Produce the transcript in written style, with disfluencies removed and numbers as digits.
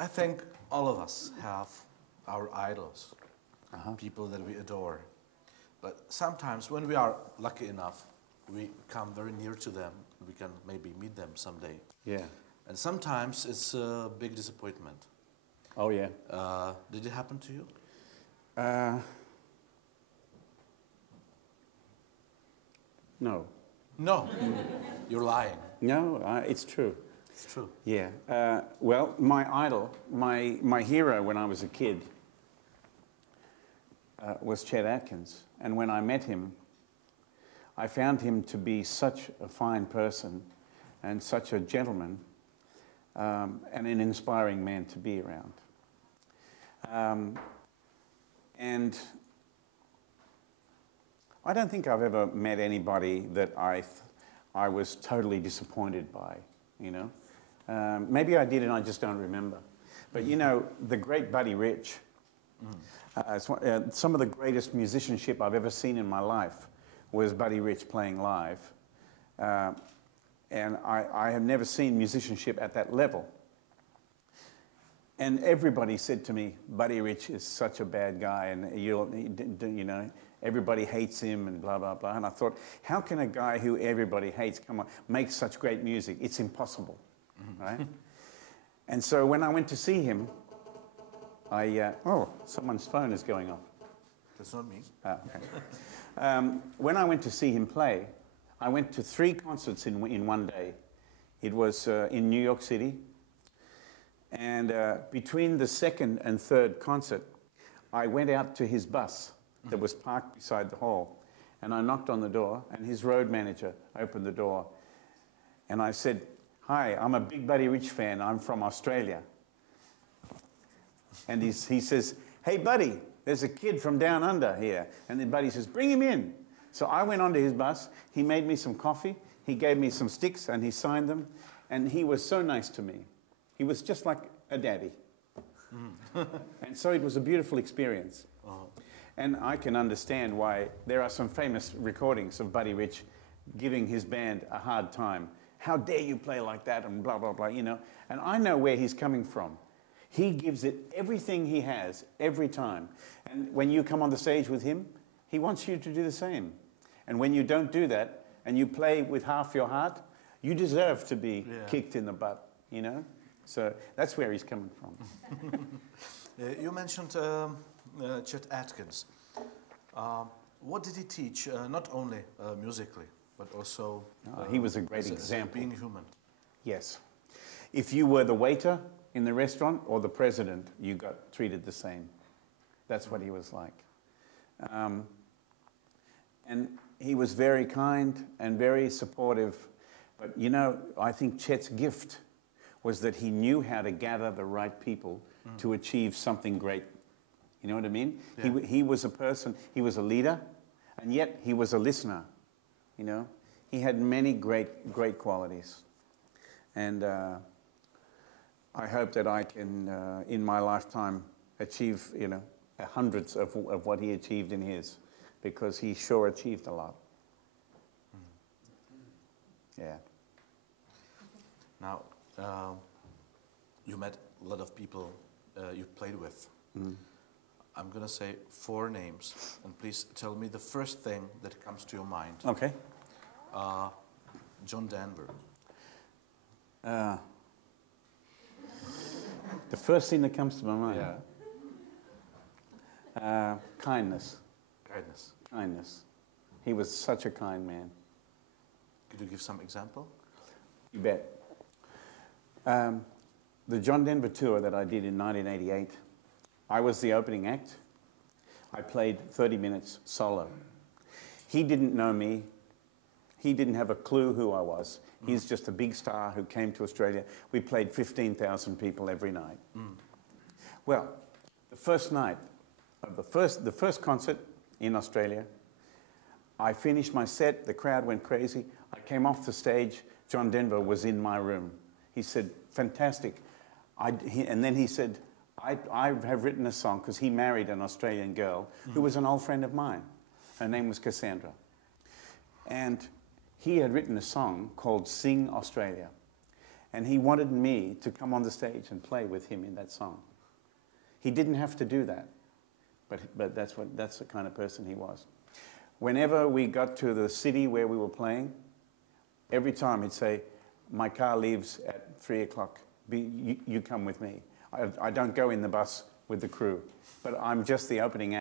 I think all of us have our idols, people that we adore. But sometimes when we are lucky enough, we come very near to them. We can maybe meet them someday. Yeah. And sometimes it's a big disappointment. Oh, yeah. Did it happen to you? No. No. You're lying. No, it's true. It's true. Yeah. Well, my idol, my hero when I was a kid was Chet Atkins. And when I met him, I found him to be such a fine person and such a gentleman and an inspiring man to be around. And I don't think I've ever met anybody that I was totally disappointed by, you know. Maybe I did and I just don't remember. But, you know, the great Buddy Rich, some of the greatest musicianship I've ever seen in my life was Buddy Rich playing live. And I have never seen musicianship at that level. And everybody said to me, Buddy Rich is such a bad guy, and you know, everybody hates him and blah, blah, blah. And I thought, how can a guy who everybody hates make such great music? It's impossible, right? And so when I went to see him, oh, someone's phone is going off. That's not me. Okay. When I went to see him play, I went to 3 concerts in one day. It was in New York City. And between the second and third concert, I went out to his bus that was parked beside the hall. And I knocked on the door, and his road manager opened the door. And I said, "Hi, I'm a big Buddy Rich fan. I'm from Australia." And he says, "Hey, Buddy, there's a kid from down under here." And then Buddy says, "Bring him in." So I went onto his bus. He made me some coffee. He gave me some sticks, and he signed them. And he was so nice to me. He was just like a daddy. And so it was a beautiful experience. And I can understand why there are some famous recordings of Buddy Rich giving his band a hard time. How dare you play like that, and blah, blah, blah, you know. And I know where he's coming from. He gives it everything he has, every time. And when you come on the stage with him, he wants you to do the same. And when you don't do that, and you play with half your heart, you deserve to be kicked in the butt, you know. So that's where he's coming from. You mentioned Chet Atkins. What did he teach, not only musically, but also he was a great example. Being human. Yes. If you were the waiter in the restaurant or the president, you got treated the same. That's what he was like. And he was very kind and very supportive. But, you know, I think Chet's gift was that he knew how to gather the right people to achieve something great. You know what I mean? Yeah. He was a person, he was a leader, and yet he was a listener, you know? He had many great qualities. And I hope that I can, in my lifetime, achieve, you know, hundreds of what he achieved in his, because he sure achieved a lot. Yeah. Now, you met a lot of people you played with. I'm going to say 4 names, and please tell me the first thing that comes to your mind. Okay. John Denver. The first thing that comes to my mind? Yeah. Kindness. Kindness. Kindness. He was such a kind man. Could you give some example? You bet. The John Denver tour that I did in 1988, I was the opening act. I played 30 minutes solo. He didn't know me. He didn't have a clue who I was. He's just a big star who came to Australia. We played 15,000 people every night. Well, the first night, the first concert in Australia, I finished my set, the crowd went crazy. I came off the stage, John Denver was in my room. He said, "Fantastic." And then he said, I have written a song, because he married an Australian girl who was an old friend of mine. Her name was Cassandra. And he had written a song called Sing Australia. And he wanted me to come on the stage and play with him in that song. He didn't have to do that, but that's the kind of person he was. Whenever we got to the city where we were playing, every time he'd say, my car leaves at 3 o'clock, you come with me. I don't go in the bus with the crew, but I'm just the opening act.